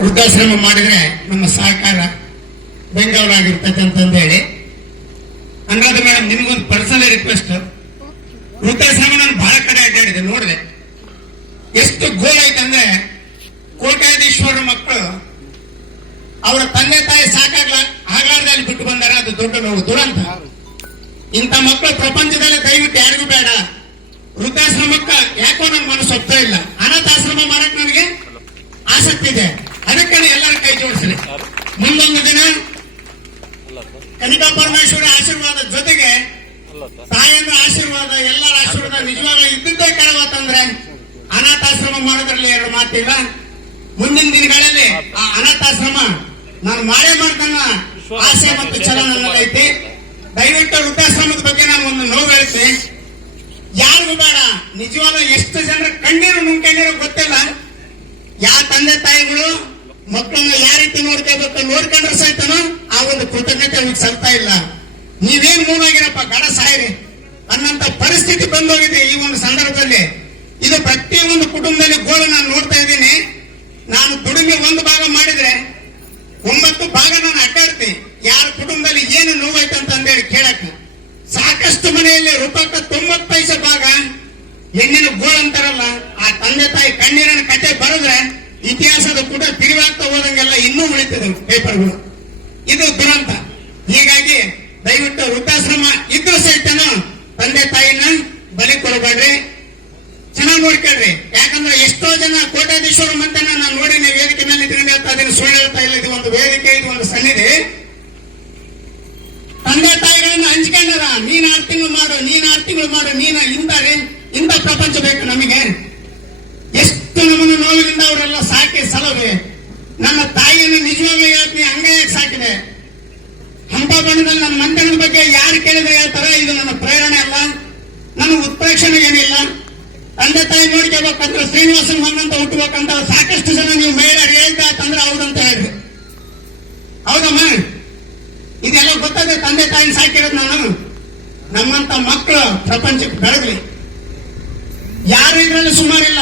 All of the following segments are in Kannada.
ವೃದ್ಧಾಶ್ರಮ ಮಾಡಿದ್ರೆ ನಮ್ಮ ಸಹಕಾರ ಬೆಂಗಳೂರಾಗಿರ್ತೈತೆ ಅಂತಂದೇಳಿ. ಹಂಗಾದ್ರೆ ಮೇಡಮ್ ನಿಮಗೊಂದು ಪರ್ಸನಲ್ ರಿಕ್ವೆಸ್ಟ್ ವೃದ್ಧಾಶ್ರಮ ನಾನು ಬಹಳ ಕಡೆ ಅಡ್ಡಾಡಿದೆ, ನೋಡಿದೆ. ಎಷ್ಟು ಗೋಲ್ ಐತಂದ್ರೆ ಕೋಟ್ಯಾಧೀಶ್ವರ ಮಕ್ಕಳು ಅವರ ತಂದೆ ತಾಯಿ ಸಾಕಾಗ್ಲ ಆ ಅಲ್ಲಿ ಬಿಟ್ಟು ಬಂದಾರ, ಅದು ದೊಡ್ಡ ನೋವು, ದುರಂತ. ಇಂಥ ಮಕ್ಕಳು ಪ್ರಪಂಚದಲ್ಲಿ ದಯವಿಟ್ಟು ಯಾರಿಗೂ ಬೇಡ. ವೃದ್ಧಾಶ್ರಮಕ್ಕ ಯಾಕೋ ನನ್ನ ಮನಸ್ಸು ಒಪ್ತಾ ಇಲ್ಲ. ಅನಾಥಾಶ್ರಮ ಮಾಡಕ್ ನನಗೆ ಆಸಕ್ತಿ ಇದೆ. ಅದಕ್ಕೆ ಎಲ್ಲರ ಕೈ ಜೋಡಿಸ್ರಿ ಮುಂದೊಂದು ದಿನ ಕನಿಕಾ ಪರಮೇಶ್ವರ ಆಶೀರ್ವಾದ ಜೊತೆಗೆ ತಾಯಂದ್ರ ಆಶೀರ್ವಾದ ಎಲ್ಲರ ಆಶೀರ್ವಾದ ನಿಜವಾಗ್ಲೂ ಇದ್ದಿದ್ದೇ ಕರವತ್ತಂದ್ರೆ ಅನಾಥಾಶ್ರಮ ಮಾಡೋದ್ರಲ್ಲಿ ಎರಡು ಮಾತಿಲ್ಲ ಮುಂದಿನ ದಿನಗಳಲ್ಲಿ ಆ ಅನಾಥಾಶ್ರಮ ನಾನು ಮಾಡೇ ಮಾಡ್ತಾನ. ಆಸೆ ಮತ್ತು ಛಲ ನನ್ನಲ್ಲೈತಿ ದಯವಿಟ್ಟು ವೃದ್ಧಾಶ್ರಮದ ಬಗ್ಗೆ ನಾನು ಒಂದು ನೋವು ಹೇಳ್ತೀನಿ ಯಾರಿಗೂ ಬೇಡ. ನಿಜವಾದ ಎಷ್ಟು ಜನರ ಕಣ್ಣೀರು ನುಂಕಣ್ಣೀರು ಗೊತ್ತಿಲ್ಲ. ಯಾವ ತಂದೆ ತಾಯಿಗಳು, ಮಕ್ಕಳನ್ನ ಯಾವ ರೀತಿ ನೋಡ್ಕೋಬೇಕು ನೋಡ್ಕೊಂಡ್ರೆ ಸಹಿತನು ಆ ಒಂದು ಕೃತಜ್ಞತೆ ಅವ್ರಿಗೆ ಸಲ್ತಾ ಇಲ್ಲ. ನೀವೇನ್ ಮೂಲಾಗಿರಪ್ಪ ಗಡ ಸಾಯಿರಿ. ಅನ್ನಂತ ಪರಿಸ್ಥಿತಿ ಬಂದೋಗಿದೆ ಈ ಒಂದು ಸಂದರ್ಭದಲ್ಲಿ. ಇದು ಪ್ರತಿಯೊಂದು ಕುಟುಂಬದಲ್ಲಿ ಗೋಳು ನಾನು ನೋಡ್ತಾ ಇದ್ದೀನಿ. ನಾನು ದುಡಿಮೆ ಒಂದು ಭಾಗ ಮಾಡಿದ್ರೆ ಒಂಬತ್ತು ಭಾಗ ನಾನು ಅಡ್ಡಾಡ್ತೀನಿ. ಯಾರ ಕುಟುಂಬದಲ್ಲಿ ಏನು ನೋವಾಯ್ತು ಅಂತ ಅಂದೇಳಿ ಸಾಕಷ್ಟು ಮನೆಯಲ್ಲಿ ರೂಪಾಯಿ ತೊಂಬತ್ತು ಪೈಸೆ ಭಾಗ ಹೆಣ್ಣಿನ ಗೋಳ್ ಅಂತಾರಲ್ಲ, ಆ ತಂದೆ ತಾಯಿ ಕಣ್ಣೀರಿನ ಕತೆ ಬರೆದ್ರೆ ಇತಿಹಾಸದ ಕೂಡ ತಿರುವಾಗ್ತಾ ಹೋದಂಗೆಲ್ಲ ಇನ್ನೂ ಉಳಿತದೆ ಪೇಪರ್ಗಳು. ಇದು ದುರಂತ. ಹೀಗಾಗಿ ದಯವಿಟ್ಟು ವೃದ್ಧಾಶ್ರಮ ಇದ್ರೂ ಸಹಿತನು ತಂದೆ ತಾಯಿನ ಬಲಿ ಕೊಡಬೇಡ್ರಿ. ಚೆನ್ನಾಗಿ ನೋಡ್ಕೊಳ್ರಿ. ಯಾಕಂದ್ರೆ ಎಷ್ಟೋ ಜನ ಕೋಟ್ಯಾಧೀಶ್ವರ ಮಂತನ ನಾನು ನೋಡಿನಿ ವೇದಿಕೆ ಮೇಲೆ ಇದ್ರಿಂದ ಇದೀನಿ, ಸುಳ್ಳು ಹೇಳ್ತಾ ಇಲ್ಲ, ಇದು ಒಂದು ವೇದಿಕೆ, ಇದು ಒಂದು ಸನ್ನಿಧಿ. ತಂದೆ ತಾಯಿಗಳನ್ನ ಹಂಚ್ಕೊಂಡಾರ, ನೀನ್ ಆರು ತಿಂಗಳು ಮಾಡು, ನೀನ್ ಆರು ತಿಂಗಳು ಮಾಡು, ನೀನ ಇಂತಾರೆ ಇಂಥ ಪ್ರಪಂಚ ಬೇಕು ನಮಗೆ. ಎಷ್ಟು ನಮ್ಮನ್ನು ನೋವಿನಿಂದ ಅವರೆಲ್ಲ ಸಾಕಿ ಸಲಹೆ ನನ್ನ ತಾಯಿಯನ್ನು ನಿಜವಾಗ್ಲೂ ಹೇಳ್ತೀನಿ, ಹಂಗ ಯಾಕೆ ಸಾಕಿದೆ? ಹಂಪ ಬಣ್ಣದಲ್ಲಿ ನನ್ನ ಮಂಟನದ ಬಗ್ಗೆ ಯಾರು ಕೇಳಿದ್ರೆ ಹೇಳ್ತಾರ, ಇದು ನನ್ನ ಪ್ರೇರಣೆ ಅಲ್ಲ. ನನ್ನ ಉತ್ಪ್ರೇಕ್ಷಣೆ ಏನಿಲ್ಲ ತಂದೆ ತಾಯಿ ನೋಡ್ಕೋಬೇಕಂದ್ರೆ ಶ್ರೀನಿವಾಸನ್ ಮಗನಂತ ಹುಟ್ಟಬೇಕಂತ ಸಾಕಷ್ಟು ಜನ ನೀವು ಮಹಿಳೆಯರು ಹೇಳ್ತಾ ತಂದ್ರೆ ಹೌದಂತ ಹೇಳ್ರಿ ಹೌದಮ್ಮ? ಇದೆಲ್ಲ ಗೊತ್ತದೆ ತಂದೆ ತಾಯಿನ ಸಾಕಿರೋದು ನಾನು. ನಮ್ಮಂತ ಮಕ್ಕಳು ಪ್ರಪಂಚಕ್ಕೆ ಬೆಳಗ್ಲಿ. ಯಾರು ಇದ್ರಲ್ಲಿ ಸುಮಾರಿಲ್ಲ,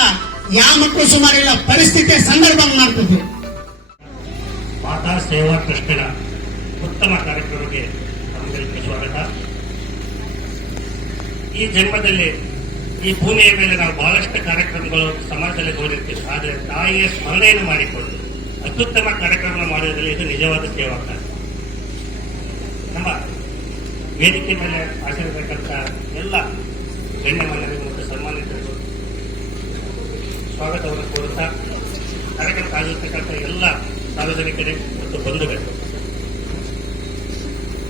ಯಾವ ಮಕ್ಕಳು ಸುಮಾರಿಲ್ಲ ಪರಿಸ್ಥಿತಿ ಸಂದರ್ಭ ಮಾಡ್ತಿದ್ವಿ. ಮಾತಾ ಸೇವಾ ಟ್ರಸ್ಟಿನ ಉತ್ತಮ ಕಾರ್ಯಕ್ರಮಕ್ಕೆ ಸ್ವಾಗತ. ಈ ಜನ್ಮದಲ್ಲಿ ಈ ಭೂಮಿಯ ಮೇಲೆ ನಾವು ಬಹಳಷ್ಟು ಕಾರ್ಯಕ್ರಮಗಳು ಸಮಾಜದಲ್ಲಿ ನೋಡಿರ್ತೀವಿ ಆದರೆ ತಾಯಿಯ ಸ್ಮರಣೆಯನ್ನು ಮಾಡಿಕೊಂಡು ಅತ್ಯುತ್ತಮ ಕಾರ್ಯಕ್ರಮ ಮಾಡುವುದರಲ್ಲಿ ಇದು ನಿಜವಾದ ಸೇವಾ ಕಾರ್ಯ ನಮ್ಮ ವೇದಿಕೆ ಮೇಲೆ ಆಚರಿಸಬೇಕಂತ ಎಲ್ಲ ಗಣ್ಯಮಾನ್ಯರಿಗೂ ಮತ್ತು ಸನ್ಮಾನಿತರಿಗೂ ಸ್ವಾಗತವನ್ನು ಕೋರುತ್ತಾ ಕಾರ್ಯಕ್ರಮ ಆಗಿರ್ತಕ್ಕಂಥ ಎಲ್ಲ ಸಾರ್ವಜನಿಕರೇ ಮತ್ತು ಬಂಧುಗಳು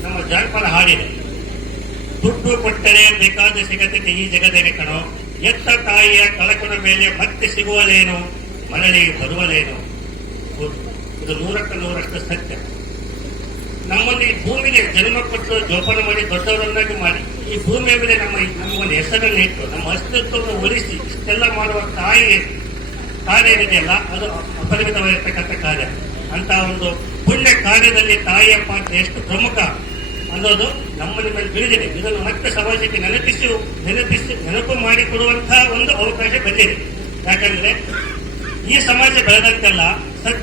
ನಮ್ಮ ಜಾನಪದ ಹಾಡಿದೆ. ದುಡ್ಡು ಕೊಟ್ಟರೆ ಬೇಕಾದ ಸಿಗತಕ್ಕೆ ಈ ಜಗದೇನೆ ಕಣೋ. ಎತ್ತ ತಾಯಿಯ ಕಳಕನ ಮೇಲೆ ಮತ್ತೆ ಸಿಗುವಲೇನು ಮರಳಿ ಬರುವಲೇನು ಇದು ನೂರಕ್ಕೆ ನೂರಷ್ಟು ಸತ್ಯ. ನಮ್ಮಲ್ಲಿ ಭೂಮಿಗೆ ಜನ್ಮ ಕೊಟ್ಟು ಜೋಪಾನ ಮಾಡಿ ದೊಡ್ಡವರನ್ನಾಗಿ ಮಾಡಿ. ಈ ಭೂಮಿಯ ಮೇಲೆ ನಮ್ಮ ನಮ್ಮ ಒಂದು ಹೆಸರನ್ನು ಇಟ್ಟು, ನಮ್ಮ ಅಸ್ತಿತ್ವವನ್ನು ಉಳಿಸಿ ಇಷ್ಟೆಲ್ಲ ಮಾಡುವ ತಾಯಿ ಕಾರ್ಯ ಏನಿದೆಯಲ್ಲ ಅದು ಅಪರಿಮಿತವಾಗಿರ್ತಕ್ಕಂಥ ಕಾರ್ಯ. ಅಂತ ಒಂದು ಪುಣ್ಯ ಕಾರ್ಯದಲ್ಲಿ ತಾಯಿಯ ಪಾತ್ರ ಎಷ್ಟು ಪ್ರಮುಖ ಅನ್ನೋದು ನಮ್ಮ ಬಂದು ತಿಳಿದಿದೆ. ಇದನ್ನು ಮತ್ತೆ ಸಮಾಜಕ್ಕೆ ನೆನಪಿಸಿ ನೆನಪಿಸಿ, ನೆನಪು ಮಾಡಿಕೊಡುವಂತಹ ಒಂದು ಅವಕಾಶ ಬಂದಿದೆ. ಯಾಕಂದ್ರೆ ಈ ಸಮಾಜ ಬೆಳೆದಂತೆಲ್ಲ ಸತ್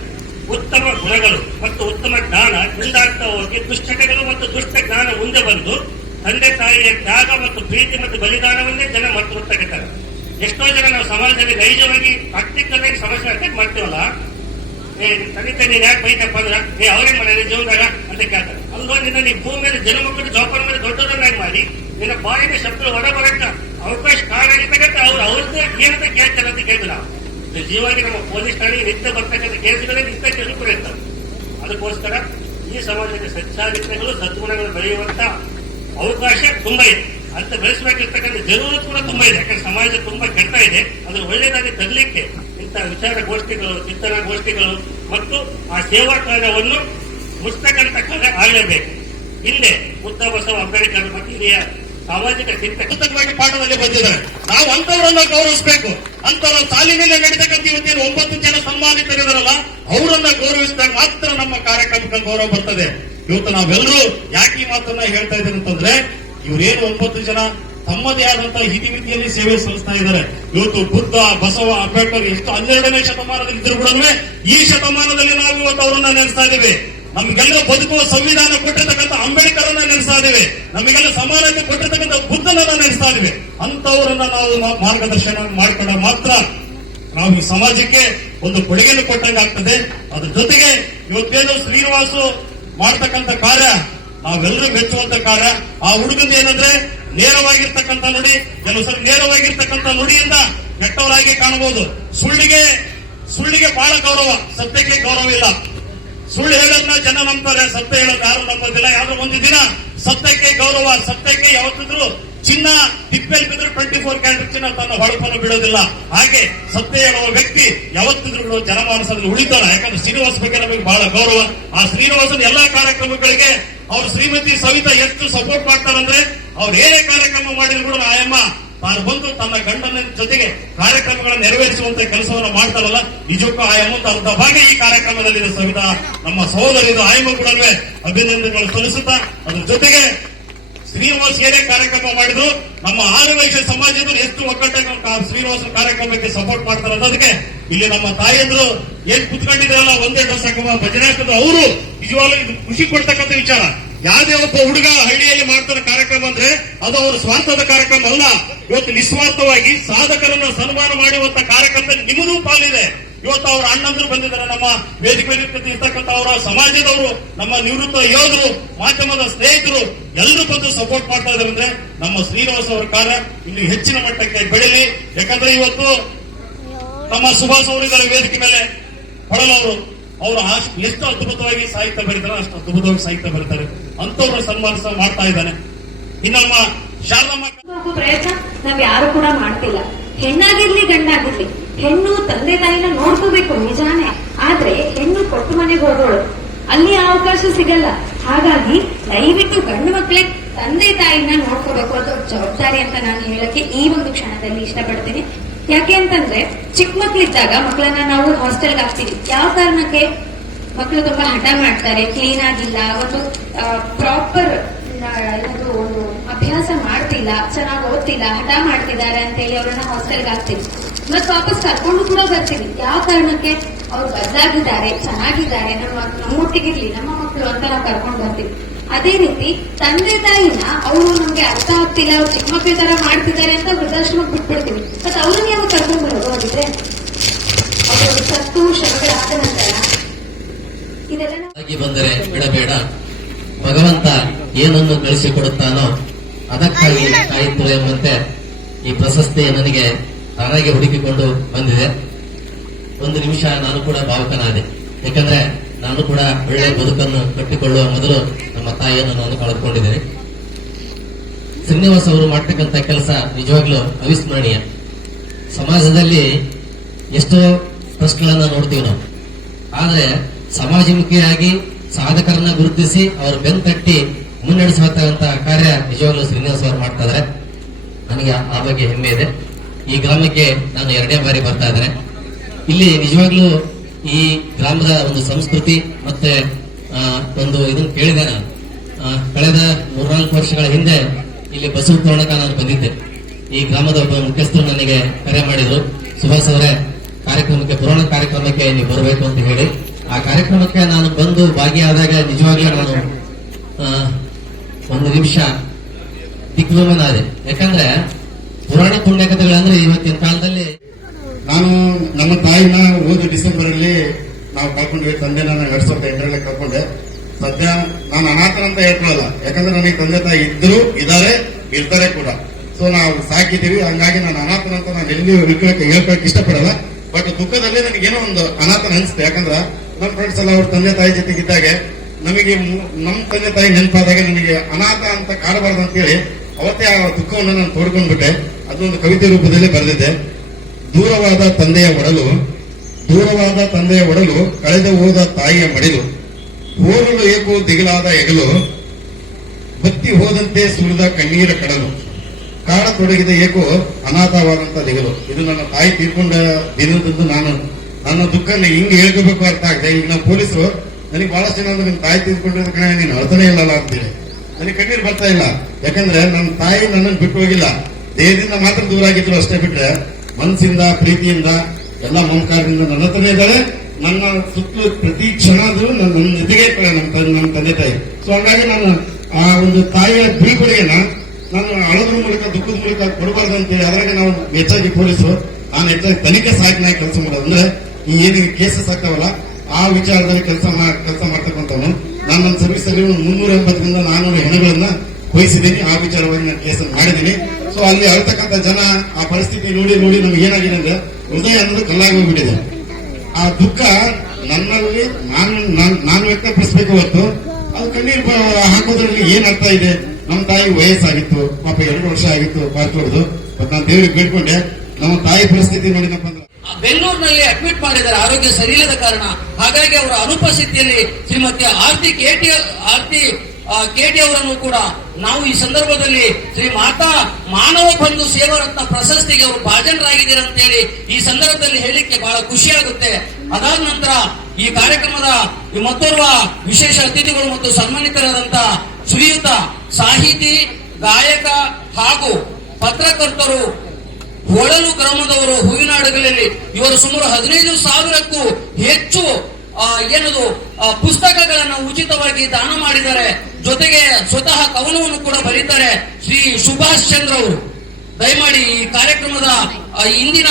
ಉತ್ತಮ ಗುಣಗಳು ಮತ್ತು ಉತ್ತಮ ಜ್ಞಾನ ಹಿಂದಾಗ್ತಾ ಹೋಗಿ ದುಷ್ಟತೆಗಳು ಮತ್ತು ದುಷ್ಟ ಜ್ಞಾನ ಮುಂದೆ ಬಂದು ತಂದೆ ತಾಯಿಯ ತ್ಯಾಗ ಮತ್ತು ಪ್ರೀತಿ ಮತ್ತು ಬಲಿದಾನವನ್ನೇ ಜನ ಮತ್ತು ಹೊತ್ತಾಗಿದ್ದಾರೆ ಎಷ್ಟೋ ಜನ ನಾವು ಸಮಾಜದಲ್ಲಿ ನೈಜವಾಗಿ ಪ್ರಾಕ್ಟಿಕಲ್ ಆಗಿ ಸಮಸ್ಯೆ ಅಂತ ಮಾಡ್ತೀವಲ್ಲ? ಏ ತಂದೆ ತಾಯಿ ನೀನ್ ಯಾಕೆ ಬೈತಪ್ಪ ಅಂದ್ರೆ? ಏ, ಅವ್ರೇನ್ ಮಾಡಿದ್ರೆ ಜೀವನದಾಗ? ಅಂತ ಕೇಳ್ತಾರೆ. ಅಲ್ವಾ ನಿನ್ನ ಭೂಮಿ ಮೇಲೆ ಜನ ಮಕ್ಕಳು ಜೋಪಾನ ಮೇಲೆ ದೊಡ್ಡದನ್ನಾಗಿ ಮಾಡಿ? ನಿನ್ನ ಬಾಯಿನ ಶಬ್ದ ಹೊರ ಬರಕ್ಕ ಅವಕಾಶ ಕಾರಣಕ್ಕೆ ಅವ್ರು ಅವ್ರದ್ದು ಏನಂತ ಕೇಳ್ತಾರೆ ಅಂತ ಕೇಳಿದ್ರು ನಾವು. ನಮ್ಮ ಪೊಲೀಸ್ ಠಾಣೆಗೆ ನಿತ್ಯ ಬರ್ತಕ್ಕಂಥ ಕೇಸುಗಳೇ ನಿತ್ಯ ಕೇಳಿ ಕೂಡ ಅದಕ್ಕೋಸ್ಕರ ಈ ಸಮಾಜಕ್ಕೆ ಸಚ್ಚಾರಿತ್ರಗಳು ಸದ್ಗುಣಗಳು ಬೆಳೆಯುವಂತ ಅವಕಾಶ ತುಂಬಾ ಇದೆ. ಅಂತ ಬೆಳೆಸಬೇಕಿರ್ತಕ್ಕಂಥ ಜರೂರತ್ ಕೂಡ ತುಂಬಾ ಇದೆ. ಯಾಕಂದ್ರೆ ಸಮಾಜ ತುಂಬಾ ಕೆಟ್ಟ ಇದೆ ಅದನ್ನು ಒಳ್ಳೆಯದಾಗಿ ತರಲಿಕ್ಕೆ ಇಂಥ ವಿಚಾರ ಗೋಷ್ಠಿಗಳು, ಚಿಂತನಾ ಗೋಷ್ಠಿಗಳು ಮತ್ತು ಆ ಸೇವಾ ಕಾರ್ಯವನ್ನು ಮುಚ್ತಕ್ಕಂಥ ಕಾರ್ಯ ಆಗಲೇಬೇಕು ಇಲ್ಲೇ ಬುದ್ಧ ಬಸವ ಅಂಬೇಡ್ಕರ್ ಮತ್ತು ಹಿರಿಯ ಸಾಮಾಜಿಕ ಚಿಂತಕವಾಗಿ ಪಾಠದಲ್ಲಿ ಬಂದಿದ್ದಾರೆ. ನಾವು ಅಂತವರನ್ನ ಗೌರವಿಸಬೇಕು. ಅಂತವರ ಸಾಲಿನಲ್ಲಿ ನಡೀತಕ್ಕಂಥ ಇವತ್ತಿನ ಒಂಬತ್ತು ಜನ ಸನ್ಮಾನಿತರಿದಾರಲ್ಲ, ಅವರನ್ನ ಗೌರವಿಸಿದಾಗ ಮಾತ್ರ ನಮ್ಮ ಕಾರ್ಯಕ್ರಮಕ್ಕೆ ಗೌರವ ಬರ್ತದೆ. ಇವತ್ತು ನಾವೆಲ್ಲರೂ ಯಾಕೆ ಈ ಮಾತನ್ನ ಹೇಳ್ತಾ ಇದ್ದೇನೆ ಅಂತಂದ್ರೆ, ಇವರೇನು ಒಂಬತ್ತು ಜನ ತಮ್ಮದೇ ಆದಂತಹ ಹಿತಿಮಿತಿಯಲ್ಲಿ ಸೇವೆ ಸಲ್ಲಿಸ್ತಾ ಇದ್ದಾರೆ. ಇವತ್ತು ಬುದ್ಧ, ಬಸವ, ಅಂಬೇಡ್ಕರ್ ಎಷ್ಟು ಹನ್ನೆರಡನೇ ಶತಮಾನದಲ್ಲಿ ಇದ್ರು ಕೂಡ ಈ ಶತಮಾನದಲ್ಲಿ ನಾವು ಇವತ್ತು ಅವರನ್ನ ನೆನೆಸ್ತಾ ಇದ್ದೇವೆ. ನಮ್ಗೆಲ್ಲ ಬದುಕುವ ಸಂವಿಧಾನ ಕೊಟ್ಟಿರ್ತಕ್ಕಂಥ ಅಂಬೇಡ್ಕರ್ ನೆನೆಸ್ತಾ ಇದ್ದೇವೆ. ನಮಗೆಲ್ಲ ಸಮಾನತೆ ಕೊಟ್ಟಿರ್ತಕ್ಕಂಥ ಬುದ್ಧನನ್ನ ನೆನೆಸ್ತಾ ಇದ್ದೇವೆ. ಅಂತವರನ್ನ ನಾವು ಮಾರ್ಗದರ್ಶನ ಮಾಡಿಕೊಂಡ ಮಾತ್ರ ನಾವು ಈ ಸಮಾಜಕ್ಕೆ ಒಂದು ಕೊಡುಗೆಯನ್ನು ಕೊಟ್ಟಂಗೆ ಆಗ್ತದೆ. ಅದ್ರ ಜೊತೆಗೆ ಇವತ್ತೇನು ಶ್ರೀನಿವಾಸು ಮಾಡ್ತಕ್ಕಂಥ ಕಾರ್ಯ, ನಾವೆಲ್ಲರೂ ಮೆಚ್ಚುವಂತ ಕಾರ್ಯ. ಆ ಹುಡುಗಂದು ಏನಂದ್ರೆ ನೇರವಾಗಿರ್ತಕ್ಕಂಥ ನುಡಿ, ಕೆಲವು ಸರಿ ನೇರವಾಗಿರ್ತಕ್ಕಂಥ ನುಡಿಯಿಂದ ಕೆಟ್ಟವರಾಗಿ ಕಾಣಬಹುದು. ಸುಳ್ಳಿಗೆ ಸುಳ್ಳಿಗೆ ಬಹಳ ಗೌರವ, ಸತ್ಯಕ್ಕೆ ಗೌರವ ಇಲ್ಲ. ಸುಳ್ಳು ಹೇಳೋದನ್ನ ಜನ ನಂಬ್ತಾರೆ, ಸತ್ಯ ಹೇಳೋದು ಯಾರು ನಂಬೋದಿಲ್ಲ. ಯಾರು ಒಂದು ದಿನ ಸತ್ಯಕ್ಕೆ ಗೌರವ, ಸತ್ಯಕ್ಕೆ ಯಾವತ್ತಿದ್ರು ಚಿನ್ನ, ತಿಪ್ಪೆಲ್ ಬಿದ್ರು ಟ್ವೆಂಟಿ ಫೋರ್ ಕ್ಯಾರೆಟ್ ಚಿನ್ನ ತನ್ನ ಹೊಳಪನ್ನು ಬಿಡೋದಿಲ್ಲ. ಹಾಗೆ ಸತ್ಯ ಹೇಳುವ ವ್ಯಕ್ತಿ ಯಾವತ್ತಿದ್ರು ಜನಮಾನಸದಲ್ಲಿ ಉಳಿತಾರ ಯಾಕಂದ್ರೆ ಶ್ರೀನಿವಾಸ ಬಗ್ಗೆ ನಮಗೆ ಬಹಳ ಗೌರವ. ಆ ಶ್ರೀನಿವಾಸನ ಎಲ್ಲಾ ಕಾರ್ಯಕ್ರಮಗಳಿಗೆ ಅವ್ರ ಶ್ರೀಮತಿ ಸವಿತಾ ಎಷ್ಟು ಸಪೋರ್ಟ್ ಮಾಡ್ತಾರಂದ್ರೆ ಅವ್ರು ಏನೇ ಕಾರ್ಯಕ್ರಮ ಮಾಡಿದ್ರು ಕೂಡ ಆಯಮ್ಮ ತಾನು ಬಂದು ತನ್ನ ಗಂಡನ ಜೊತೆಗೆ ಕಾರ್ಯಕ್ರಮಗಳನ್ನು ನೆರವೇರಿಸುವಂತ ಕೆಲಸವನ್ನು ಮಾಡ್ತಾರಲ್ಲ ನಿಜಕ್ಕೂ ಆ ಅಮ್ಮಂತ ಅರ್ಧ ಭಾಗ ಈ ಕಾರ್ಯಕ್ರಮದಲ್ಲಿದೆ ಸವಿತಾ. ನಮ್ಮ ಸಹೋದರಿದು ಆಯಮ್ಮ ಕೂಡ ಅಭಿನಂದನೆಗಳು ಸಲ್ಲಿಸುತ್ತಾ, ಅದ್ರ ಜೊತೆಗೆ ಶ್ರೀನಿವಾಸ್ ಏನೇ ಕಾರ್ಯಕ್ರಮ ಮಾಡಿದ್ರು, ನಮ್ಮ ಆದಿವೈಶ್ಯ ಸಮಾಜದ ಎಷ್ಟು ಒಕ್ಕಟ್ಟಾಗಿ ಕಾ- ಶ್ರೀನಿವಾಸ ಕಾರ್ಯಕ್ರಮಕ್ಕೆ ಸಪೋರ್ಟ್ ಮಾಡ್ತಾರೆ ಅನ್ನೋದಕ್ಕೆ ಇಲ್ಲಿ ನಮ್ಮ ತಾಯಿಯಂದ್ರು ಏನ್ ಕುತ್ಕೊಂಡಿದ್ರಲ್ಲ, ಒಂದೇ ಡ್ರೆಸ್ ಹಾಕುವ ಭಜನೆ ಅವರು ನಿಜವಾಗ್ಲೂ ಇದು ಖುಷಿ ಕೊಡ್ತಕ್ಕಂಥ ವಿಚಾರ. ಯಾವುದೇ ಒಬ್ಬ ಹುಡುಗ ಹಳ್ಳಿಯಲ್ಲಿ ಮಾಡ್ತಾರ ಕಾರ್ಯಕ್ರಮ ಅಂದ್ರೆ ಅದು ಅವರ ಸ್ವಾರ್ಥದ ಕಾರ್ಯಕ್ರಮ ಅಲ್ಲ. ಇವತ್ತು ನಿಸ್ವಾರ್ಥವಾಗಿ ಸಾಧಕರನ್ನ ಸನ್ಮಾನ ಮಾಡುವಂತ ಕಾರ್ಯಕ್ರಮದಲ್ಲಿ ನಿಮಗೂ ಪಾಲಿದೆ. ಇವತ್ತು ಅವ್ರ ಅಣ್ಣಂದ್ರು ಬಂದಿದ್ದಾರೆ. ನಮ್ಮ ವೇದಿಕೆ ಇರ್ತಕ್ಕಂಥ ಅವರ ಸಮಾಜದವರು, ನಮ್ಮ ನಿವೃತ್ತ ಯೋಧರು, ಮಾಧ್ಯಮದ ಸ್ನೇಹಿತರು ಎಲ್ಲರೂ ಬಂದು ಸಪೋರ್ಟ್ ಮಾಡ್ತಾ ಇದ್ದಾರೆ ಅಂದ್ರೆ ನಮ್ಮ ಶ್ರೀನಿವಾಸ ಅವರ ಕಾರ್ಯ ಇಲ್ಲಿ ಹೆಚ್ಚಿನ ಮಟ್ಟಕ್ಕೆ ಬೆಳೀಲಿ. ಯಾಕಂದ್ರೆ ಇವತ್ತು ನಮ್ಮ ಸುಭಾಷ್ ಅವರಿದ್ದಾರೆ ವೇದಿಕೆ ಮೇಲೆ ಹೊಳಲವರು ಅವರು ಎಷ್ಟು ಅದ್ಭುತವಾಗಿ ಸಾಹಿತ್ಯ ಬರೀತಾರೆ ಅಷ್ಟು ಅದ್ಭುತವಾಗಿ ಸಾಹಿತ್ಯ ಬರೀತಾರೆ. ಅಂತವ್ರ ಸನ್ಮಾನಿಸ ಮಾಡ್ತಾ ಇದ್ದಾನೆ. ಇನ್ನಮ್ಮ, ಶಾರದಮ್ಮ ಪ್ರಯತ್ನ. ನಾವ್ ಯಾರು ಕೂಡ ಮಾಡ್ತಿಲ್ಲ. ಹೆಣ್ಣಾಗಿರ್ಲಿ, ಗಂಡಾಗಿರ್ಲಿ, ಹೆಣ್ಣು ತಂದೆ ತಾಯಿನ ನೋಡ್ಕೋಬೇಕು, ನಿಜಾನೇ. ಆದ್ರೆ ಹೆಣ್ಣು ಕೊಟ್ಟು ಮನೆಗೆ ಹೋಗೋಳು ಅಲ್ಲಿ ಅವಕಾಶ ಸಿಗಲ್ಲ. ಹಾಗಾಗಿ ದಯವಿಟ್ಟು ಗಂಡು ಮಕ್ಕಳೇ ತಂದೆ ತಾಯಿನ ನೋಡ್ಕೋಬೇಕು. ಅದು ಜವಾಬ್ದಾರಿ ಅಂತ ನಾನು ಹೇಳಕ್ಕೆ ಈ ಒಂದು ಕ್ಷಣದಲ್ಲಿ ಇಷ್ಟಪಡ್ತೀನಿ. ಯಾಕೆ ಅಂತಂದ್ರೆ ಚಿಕ್ಕ ಮಕ್ಳಿದ್ದಾಗ ಮಕ್ಕಳನ್ನ ನಾವು ಹಾಸ್ಟೆಲ್ಗೆ ಹಾಕ್ತೀವಿ ಯಾವ ಕಾರಣಕ್ಕೆ? ಮಕ್ಕಳು ತುಂಬಾ ಹಠ ಮಾಡ್ತಾರೆ ಕ್ಲೀನ್ ಆಗಿಲ್ಲ, ಒಂದು ಪ್ರಾಪರ್ ಏನದು ಒಂದು ಅಭ್ಯಾಸ ಮಾಡ್ತಿಲ್ಲ, ಚೆನ್ನಾಗಿ ಓದ್ತಿಲ್ಲ, ಹಠ ಮಾಡ್ತಿದ್ದಾರೆ ಅಂತ ಹೇಳಿ ಅವ್ರನ್ನ ಹಾಸ್ಟೆಲ್ಗೆ ಹಾಕ್ತೀವಿ ಮತ್ ವಾಪಸ್ ಕರ್ಕೊಂಡು ಕೂಡ ಬರ್ತೀವಿ. ಯಾವ ಕಾರಣಕ್ಕೆ? ಅವ್ರು ಬದಲಾಗಿದ್ದಾರೆ ಚೆನ್ನಾಗಿದ್ದಾರೆ, ನಮ್ಮ ನಮ್ಮೊಟ್ಟಿಗಿರ್ಲಿ ನಮ್ಮ ಮಕ್ಕಳು ಅಂತ ನಾವು ಕರ್ಕೊಂಡು ಬರ್ತೀವಿ. ಅದೇ ರೀತಿ ತಂದೆ ತಾಯಿನ ಅವರು ನಮ್ಗೆ ಅರ್ಥ ಆಗ್ತಿಲ್ಲ, ಅವ್ರು ಚಿಕ್ಕ ಮಕ್ಕಳ ತರ ಮಾಡ್ತಿದ್ದಾರೆ ಅಂತ ವೃದ್ಧಾಶ್ರಮಕ್ಕೆ ಬಿಟ್ಬಿಡ್ತೀವಿ. ಮತ್ತೆ ಅವ್ರನ್ನ ಯಾವ ಕರ್ಕೊಂಡು ಬರೋದು ಆಗಿದೆ ಅವರು ಸತ್ತು ಶವಗಳಾದ ನಂತರ ಇದೆಲ್ಲ ಬಂದರೆ ಬಿಡಬೇಡ. ಭಗವಂತ ಏನನ್ನು ಕಳಿಸಿಕೊಡುತ್ತಾನೋ ಅದಕ್ಕಾಗಿ ಕಾಯಿತು ಎಂಬಂತೆ ಈ ಪ್ರಶಸ್ತಿ ನನಗೆ ತಾನಾಗೆ ಹುಡುಕಿಕೊಂಡು ಬಂದಿದೆ. ಒಂದು ನಿಮಿಷ ನಾನು ಕೂಡ ಭಾವುಕನಾದೆ. ಯಾಕಂದ್ರೆ ನಾನು ಕೂಡ ಒಳ್ಳೆ ಬದುಕನ್ನು ಕಟ್ಟಿಕೊಳ್ಳುವ ಮೊದಲು ನಮ್ಮ ತಾಯಿಯನ್ನು ನಾನು ಕಳೆದುಕೊಂಡಿದ್ದೇನೆ. ಶ್ರೀನಿವಾಸ್ ಅವರು ಮಾಡ್ತಕ್ಕಂಥ ಕೆಲಸ ನಿಜವಾಗ್ಲೂ ಅವಿಸ್ಮರಣೀಯ. ಸಮಾಜದಲ್ಲಿ ಎಷ್ಟೋ ಟ್ರಸ್ಟ್ಗಳನ್ನ ನೋಡ್ತೀವಿ ನಾವು. ಆದರೆ ಸಮಾಜಮುಖಿಯಾಗಿ ಸಾಧಕರನ್ನ ಗುರುತಿಸಿ ಅವ್ರ ಬೆನ್ ತಟ್ಟಿ ಮುನ್ನಡೆಸುವಂತ ಕಾರ್ಯ ನಿಜವಾಗ್ಲೂ ಶ್ರೀನಿವಾಸ ಅವರು ಮಾಡ್ತಾ ಇದಾರೆ ನನಗೆ ಆ ಬಗ್ಗೆ ಹೆಮ್ಮೆ ಇದೆ. ಈ ಗ್ರಾಮಕ್ಕೆ ನಾನು ಎರಡನೇ ಬಾರಿ ಬರ್ತಾ ಇದ್ದೇನೆ. ಇಲ್ಲಿ ನಿಜವಾಗ್ಲೂ ಈ ಗ್ರಾಮದ ಒಂದು ಸಂಸ್ಕೃತಿ ಮತ್ತೆ ಒಂದು ಇದನ್ನು ಕೇಳಿದೆ ನಾನು. ಕಳೆದ ಮೂರ್ನಾಲ್ಕು ವರ್ಷಗಳ ಹಿಂದೆ ಇಲ್ಲಿ ಬಸವ ತೋರಣಕ ನಾನು ಬಂದಿದ್ದೆ. ಈ ಗ್ರಾಮದ ಒಬ್ಬ ಮುಖ್ಯಸ್ಥರು ನನಗೆ ಕರೆ ಮಾಡಿದ್ರು. ಸುಭಾಷ್ ಅವರೇ, ಕಾರ್ಯಕ್ರಮಕ್ಕೆ, ಪುರಾಣ ಕಾರ್ಯಕ್ರಮಕ್ಕೆ ನೀವು ಬರಬೇಕು ಅಂತ ಹೇಳಿ. ಆ ಕಾರ್ಯಕ್ರಮಕ್ಕೆ ನಾನು ಬಂದು ಭಾಗಿಯಾದಾಗ ನಿಜವಾಗ್ಲೂ ನಾನು ಒಂದು ನಿಮಿಷ ದಿಗ್ಭ್ರಮನಾದೆ. ಯಾಕಂದ್ರೆ ಪುರಾಣ ಪುಣ್ಯಕಥೆಗಳಂದ್ರೆ ಇವತ್ತಿನ ಕಾಲದಲ್ಲಿ ನಾನು ನಮ್ಮ ತಾಯಿನ ಒಂದು ಡಿಸೆಂಬರ್ ಅಲ್ಲಿ ನಾವು ಕಳ್ಕೊಂಡ್ವಿ ತಂದೆ ನಾನು ಸಾವಿರದ ಎಂಟರಲ್ಲಿ ಕಳ್ಕೊಂಡೆ. ಸದ್ಯ ನಾನು ಅನಾಥನ ಅಂತ ಹೇಳ್ಕೊಳ್ಳಲ್ಲ ಯಾಕಂದ್ರೆ ನನಗೆ ತಂದೆ ತಾಯಿ ಇದ್ರು ಇದ್ದಾರೆ ಇರ್ತಾರೆ ಕೂಡ. ಸೊ ನಾವು ಸಾಕಿದ್ದೀವಿ. ಹಂಗಾಗಿ ನಾನು ಅನಾಥನ ಅಂತ ನಾನು ಎಲ್ಲಿ ಹೇಳ್ಕೊಳಕ್ಕೆ ಹೇಳ್ಕೊಳಕ್ಕೆ ಇಷ್ಟಪಡಲ್ಲ. ಬಟ್ ದುಃಖದಲ್ಲಿ ನನಗೆ ಏನೋ ಒಂದು ಅನಾಥನ ಅನಿಸುತ್ತೆ. ಯಾಕಂದ್ರೆ ನಮ್ಮ ಫ್ರೆಂಡ್ಸ್ ಎಲ್ಲ ಅವ್ರ ತಂದೆ ತಾಯಿ ಜೊತೆಗಿದ್ದಾಗ ನಮಗೆ ಮು- ನಮ್ಮ ತಂದೆ ತಾಯಿ ನೆನಪಾದಾಗ ನನಗೆ ಅನಾಥ ಅಂತ ಕಾಡಬಾರ್ದು ಅಂತ ಹೇಳಿ ಅವತ್ತೇ ಆ ದುಃಖವನ್ನು ನಾನು ತೋಡ್ಕೊಂಡ್ಬಿಟ್ಟೆ. ಅದೊಂದು ಕವಿತೆ ರೂಪದಲ್ಲಿ ಬರೆದಿದ್ದೆ ದೂರವಾದ ತಂದೆಯ ಒಡಲು, ದೂರವಾದ ತಂದೆಯ ಒಡಲು, ಕಳೆದು ಹೋದ ತಾಯಿಯ ಮಡಿಲು. ಹೋರಲು ಏಕೋ ದಿಗಿಲಾದ ಹೆಗಲು, ಬತ್ತಿ ಹೋದಂತೆ ಸುರಿದ ಕಣ್ಣೀರ ಕಡಲು, ಕಾಡ ತೊಡಗಿದ ಏಕೋ ಅನಾಥವಾದಂತ ದಿಗಲು. ಇದು ನನ್ನ ತಾಯಿ ತೀರ್ಕೊಂಡ ದಿನದಂದು ನಾನು, ನನ್ನ ದುಃಖನ ಹಿಂಗೆ ಹೇಳ್ಕೋಬೇಕು ಅರ್ಥ ಆಗಿದೆ ಈಗ ನಾವು ಪೊಲೀಸರು, ನನಗೆ ಬಹಳಷ್ಟು ಜನ ಅಂದ್ರೆ ನಿನ್ ತಾಯಿ ತೀರ್ಕೊಂಡಿರೋ ಕಣ, ನೀನು ಅರ್ಥನೇ ಇಲ್ಲಲ್ಲ ಅಂತೇಳಿ ನನಗೆ ಕಣ್ಣೀರು ಬರ್ತಾ ಇಲ್ಲ. ಯಾಕಂದ್ರೆ ನನ್ನ ತಾಯಿ ನನ್ನನ್ನು ಬಿಟ್ಟು ಹೋಗಿಲ್ಲ. ದೇಹದಿಂದ ಮಾತ್ರ ದೂರ ಆಗಿದ್ರು ಅಷ್ಟೇ ಬಿಟ್ರೆ, ಮನಸ್ಸಿಂದ, ಪ್ರೀತಿಯಿಂದ, ಎಲ್ಲ ಮಮಕಾರದಿಂದ ನನ್ನ ಹತ್ರನೇ ಇದ್ದಾಳೆ. ನನ್ನ ಸುತ್ತಲೂ ಪ್ರತಿ ಕ್ಷಣದೂ ನನ್ನ ನನ್ನ ಜೊತೆಗೆ ಇರ್ತಾರೆ ನಮ್ಮ ತಂದೆ ನಮ್ಮ ತಂದೆ ತಾಯಿ. ಸೊ ಹಾಗಾಗಿ ನಾನು ಆ ಒಂದು ತಾಯಿಯ ಬೀಳ್ಕೊಡುಗೆನ ನಾನು ಅಳದ್ರ ಮೂಲಕ, ದುಃಖದ ಮೂಲಕ ಕೊಡಬಾರ್ದು ಅಂತೇಳಿ ನಾವು ಹೆಚ್ಚಾಗಿ ಪೊಲೀಸರು, ನಾನು ಹೆಚ್ಚಾಗಿ ತನಿಖೆ ಸಹಾಯಕನಾಗಿ ಕೆಲಸ ಮಾಡೋದು. ಅಂದ್ರೆ ಈ ಏನಿಗೆ ಕೇಸಸ್ ಆಗ್ತಾವಲ್ಲ, ಆ ವಿಚಾರದಲ್ಲಿ ಕೆಲಸ ಕೆಲಸ ಮಾಡ್ತಕ್ಕಂಥವನು, ನಾನು ನನ್ನ ಸರ್ವಿಸ್ ಅಲ್ಲಿ ಒಂದು ಮುನ್ನೂರ ಎಂಬತ್ತರಿಂದ ನಾನೂರು ಹೆಣಗಳನ್ನ ವಹಿಸಿದ್ದೀನಿ ಆ ವಿಚಾರವಾಗಿ ನಾನು ಕೇಸನ್ನು ಮಾಡಿದ್ದೀನಿ. ಸೊ ಅಲ್ಲಿ ಅಳ್ತಕ್ಕಂಥ ಜನ ಆ ಪರಿಸ್ಥಿತಿ ನೋಡಿ ನೋಡಿ ನಮ್ಗೆ ಏನಾಗಿದೆ ಅಂದ್ರೆ, ಹೃದಯ ಅನ್ನೋದು ಕಲ್ಲಾಗಿ ಹೋಗ್ಬಿಟ್ಟಿದೆ. ಆ ದುಃಖ ನನ್ನಲ್ಲಿ ನಾನು ನಾನ್- ವ್ಯಕ್ತಪಡಿಸ್ಬೇಕು ಹೊತ್ತು ಅದು ಕಣ್ಣೀರು ಹಾಕೋದ್ರಲ್ಲಿ ಏನ್ ಅರ್ಥ ಇದೆ? ನಮ್ಮ ತಾಯಿ ವಯಸ್ಸಾಗಿತ್ತು, ಪಾಪ ಎರಡು ವರ್ಷ ಆಗಿತ್ತು ಹೊಡೆದು. ಬಟ್ ನಾನು ದೇವರಿಗೆ ಬೇಡ್ಕೊಂಡೆ ನಮ್ಮ ತಾಯಿ ಪರಿಸ್ಥಿತಿ ನೋಡಿದಪ್ಪ ಅಂದ್ರೆ. ಬೆಂಗಳೂರಿನಲ್ಲಿ ಅಡ್ಮಿಟ್ ಮಾಡಿದ್ದಾರೆ ಆರೋಗ್ಯ ಸರಿಯಿಲ್ಲದ ಕಾರಣ. ಹಾಗಾಗಿ ಅವರ ಅನುಪಸ್ಥಿತಿಯಲ್ಲಿ ಶ್ರೀಮತಿ ಆರ್ತಿ ಕೆಟಿ ಆರ್ತಿ ಕೆಟಿ ಅವರನ್ನು ಕೂಡ ನಾವು ಈ ಸಂದರ್ಭದಲ್ಲಿ ಶ್ರೀ ಮಾತಾ ಮಾನವ ಬಂಧು ಸೇವಾ ರತ್ನ ಪ್ರಶಸ್ತಿಗೆ ಅವರು ಭಾಜನರಾಗಿದ್ದೀರ ಅಂತ ಹೇಳಿ ಈ ಸಂದರ್ಭದಲ್ಲಿ ಹೇಳಲಿಕ್ಕೆ ಬಹಳ ಖುಷಿಯಾಗುತ್ತೆ ಅದಾದ ನಂತರ ಈ ಕಾರ್ಯಕ್ರಮದ ಮತ್ತೊರ್ವ ವಿಶೇಷ ಅತಿಥಿಗಳು ಮತ್ತು ಸನ್ಮಾನಿತರಾದಂತ ಶ್ರೀಯುತ ಸಾಹಿತಿ, ಗಾಯಕ ಹಾಗೂ ಪತ್ರಕರ್ತರು ಹೊಳಲು ಗ್ರಾಮದವರು ಹೂವಿನಾಡುಗಳಲ್ಲಿ ಇವರು ಸುಮಾರು ಹದಿನೈದು ಸಾವಿರಕ್ಕೂ ಹೆಚ್ಚು ಏನದು ಪುಸ್ತಕಗಳನ್ನು ಉಚಿತವಾಗಿ ದಾನ ಮಾಡಿದ್ದಾರೆ ಜೊತೆಗೆ ಸ್ವತಃ ಕವನವನ್ನು ಕೂಡ ಬರೀತಾರೆ ಶ್ರೀ ಸುಭಾಷ್ ಚಂದ್ರ ಅವರು. ದಯಮಾಡಿ ಈ ಕಾರ್ಯಕ್ರಮದ ಇಂದಿನ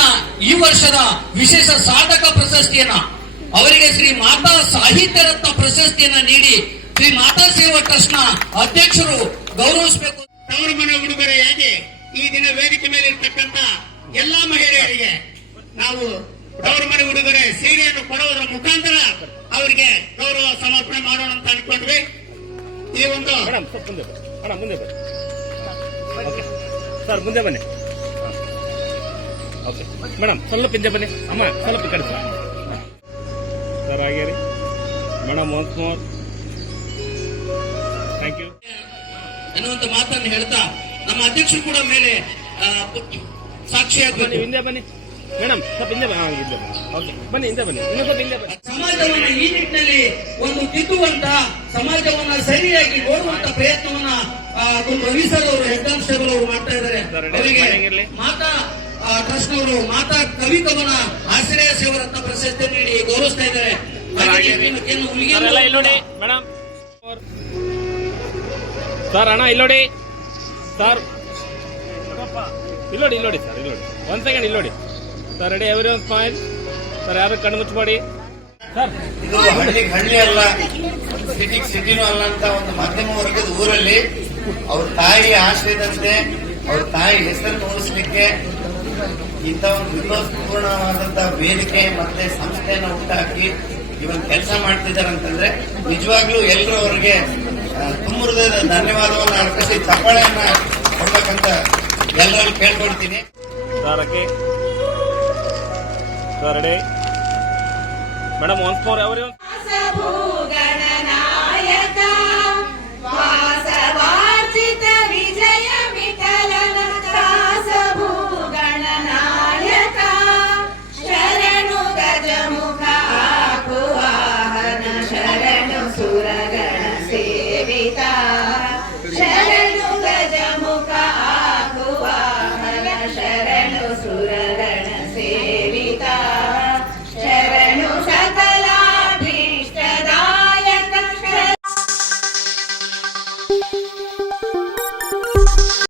ಈ ವರ್ಷದ ವಿಶೇಷ ಸಾಧಕ ಪ್ರಶಸ್ತಿಯನ್ನ, ಅವರಿಗೆ ಶ್ರೀ ಮಾತಾ ಸಾಹಿತ್ಯ ರತ್ನ ಪ್ರಶಸ್ತಿಯನ್ನ ನೀಡಿ, ಶ್ರೀ ಮಾತಾ ಸೇವಾ ಟ್ರಸ್ಟ್ ಅಧ್ಯಕ್ಷರು ಗೌರವಿಸಬೇಕು. ತವರು ಮನೆ ಉಡುಗೊರೆಯಾಗಿ ಈ ದಿನ ವೇದಿಕೆ ಮೇಲೆ ಇರ್ತಕ್ಕಂಥ ಎಲ್ಲಾ ಮಹಿಳೆಯರಿಗೆ ನಾವು ತವರು ಮನೆ ಉಡುಗೊರೆ ಸೀರೆಯನ್ನು ಕೊಡುವುದರ ಮುಖಾಂತರ ಅವರಿಗೆ ಗೌರವ ಸಮರ್ಪಣೆ ಮಾಡೋಣ ಅಂತ ಅನ್ಕೊಂಡ್ವಿ. ಈ ಒಂದು ಮುಂದೆ ಬನ್ನಿ. ಸರ್ ಮುಂದೆ ಬನ್ನಿ. ಓಕೆ. ಮೇಡಮ್ ಸ್ವಲ್ಪ ಹಿಂದೆ ಬನ್ನಿ. ಅಮ್ಮ ಸ್ವಲ್ಪ ಕಡೆ ಸರ್. ಸರ್ ಹಾಗೆ ರೀ madam once more thank you ಅನ್ನುವಂತ ಮಾತನ್ನು ಹೇಳ್ತಾ ನಮ್ಮ ಅಧ್ಯಕ್ಷರು ಕೂಡ ಮೇಲೆ ಸಾಕ್ಷಿಯಾಗಬೇಕು. ಹಿಂದೆ ಬನ್ನಿ. ಮೇಡಮ್ ಸ್ವಲ್ಪ ಹಿಂದೆ ಬನ್ನಿ. ಓಕೆ ಬನ್ನಿ ಹಿಂದೆ ಬನ್ನಿ. ಇನ್ನೂ ಸ್ವಲ್ಪ ಹಿಂದೆ ಬನ್ನಿ. ಸಮಾಜವನ್ನ ಈ ನಿಟ್ಟಿನಲ್ಲಿ ಒಂದು ತಿದ್ದುವಂತ ಸಮಾಜವನ್ನ ಸರಿಯಾಗಿ ನೋಡುವಂತ ಪ್ರಯತ್ನವನ್ನ ರವಿ ಸರ್ ಅವರು ಹೆಡ್ ಕಾನ್ಸ್ಟೇಬಲ್ ಅವರು ಮಾಡ್ತಾ ಇದ್ದಾರೆ. ಅವರಿಗೆ ಮಾತಾ ಟ್ರಸ್ಟ್ ಅವರು ಮಾತಾ ಕವಿ ಕವನ ಆಶ್ರಯ ಸೇವರತ್ನ ಪ್ರಶಸ್ತಿ ನೀಡಿ ಗೌರವಿಸ್ತಾ ಇದ್ದಾರೆ. ಮೇಡಮ್. ಸರ್ ಅಣ್ಣ ಇಲ್ಲೋಡಿ ಸರ್. ಇಲ್ಲೋಡಿ ಇಲ್ಲೋಡಿ ಸರ್ ಇಲ್ಲೋಡಿ ಒಂದ್ second ಇಲ್ಲೋಡಿ sir ready every smile sir ಯಾರು ಕಣ್ಣು ಮುಚ್ಚಬೇಡಿ ಸರ್ ಇದು ಹಳ್ಳಿ ಹಳ್ಳಿ ಅಲ್ಲ. ಸಿಟಿ ಸಿಟಿನೂ ಅಲ್ಲ ಅಂತ ಒಂದು ಮಧ್ಯಮ ವರ್ಗದ ಊರಲ್ಲಿ ಅವ್ರ ತಾಯಿ ಆಶ್ರಯದಂತೆ ಅವ್ರ ತಾಯಿ ಹೆಸರು ಮೂಡಿಸ್ಲಿಕ್ಕೆ ಇಂಥ ಒಂದು ವಿರೋಧಪೂರ್ಣವಾದಂತಹ ವೇದಿಕೆ ಮತ್ತೆ ಸಂಸ್ಥೆಯನ್ನು ಹುಟ್ಟಾಕಿ ಇವನ್ ಕೆಲಸ ಮಾಡ್ತಿದ್ದಾರೆ ಅಂತಂದ್ರೆ ನಿಜವಾಗ್ಲೂ ಎಲ್ಲರೂ ಅವರಿಗೆ ತುಂಬ ಹೃದಯದ ಧನ್ಯವಾದವನ್ನು ಅರ್ಪಿಸಿ ಚಪ್ಪಾಳೆಯನ್ನ ಕೊಡ್ಬೇಕಂತ ಎಲ್ಲರಲ್ಲಿ ಕೇಳ್ಕೊಡ್ತೀನಿ. Sir okay sir ready madam